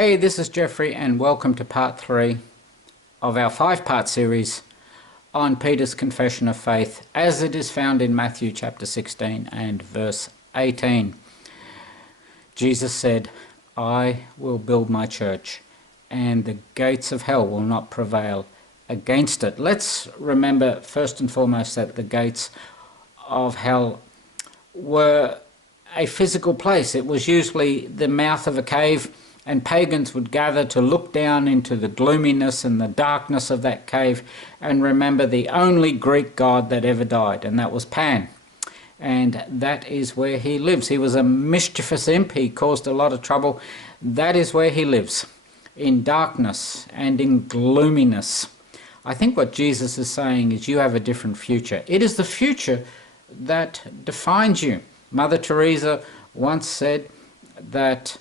Hey, this is Jeffrey and welcome to part 3 of our 5-part series on Peter's Confession of Faith as it is found in Matthew chapter 16 and verse 18. Jesus said, "I will build my church and the gates of hell will not prevail against it." Let's remember first and foremost that the gates of hell were a physical place. It was usually the mouth of a cave, and pagans would gather to look down into the gloominess and the darkness of that cave and remember the only Greek god that ever died, and that was Pan. And that is where he lives. He was a mischievous imp. He caused a lot of trouble. That is where he lives, in darkness and in gloominess. I think what Jesus is saying is you have a different future. It is the future that defines you. Mother Teresa once said that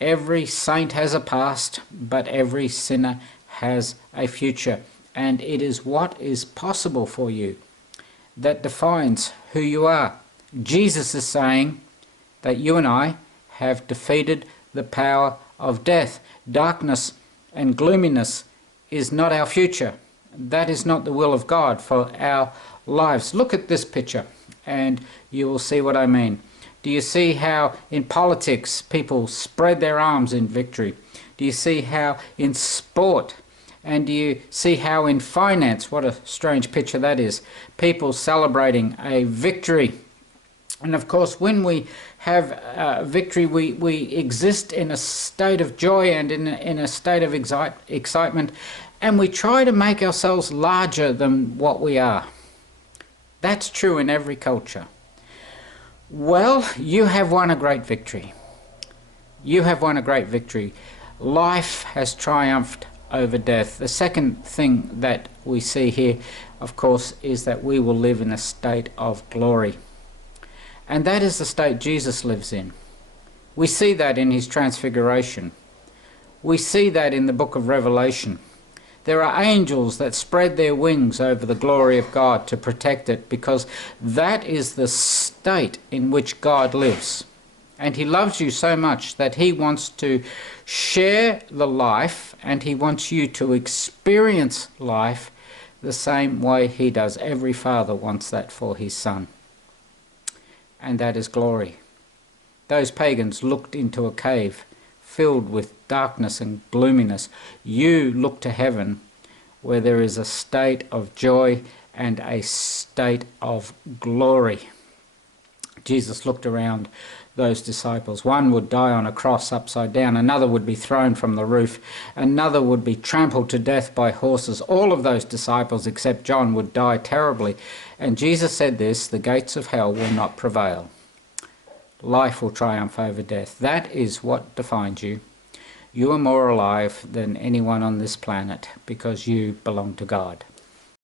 every saint has a past, but every sinner has a future. And it is what is possible for you that defines who you are. Jesus is saying that you and I have defeated the power of death. Darkness and gloominess is not our future. That is not the will of God for our lives. Look at this picture and you will see what I mean. Do you see how in politics people spread their arms in victory? Do you see how in sport? And do you see how in finance, what a strange picture that is, people celebrating a victory? And of course, when we have victory, we exist in a state of joy and in a state of excitement, and we try to make ourselves larger than what we are. That's true in every culture. Well, you have won a great victory. You have won a great victory. Life has triumphed over death. The second thing that we see here, of course, is that we will live in a state of glory. And that is the state Jesus lives in. We see that in his transfiguration. We see that in the book of Revelation. There are angels that spread their wings over the glory of God to protect it, because that is the state in which God lives. And he loves you so much that he wants to share the life, and he wants you to experience life the same way he does. Every father wants that for his son. And that is glory. Those pagans looked into a cave filled with darkness and gloominess. You look to heaven where there is a state of joy and a state of glory. Jesus looked around those disciples. One would die on a cross upside down, another would be thrown from the roof, another would be trampled to death by horses. All of those disciples except John would die terribly. And Jesus said this, "The gates of hell will not prevail. Life will triumph over death." That is what defines you. You are more alive than anyone on this planet because you belong to God.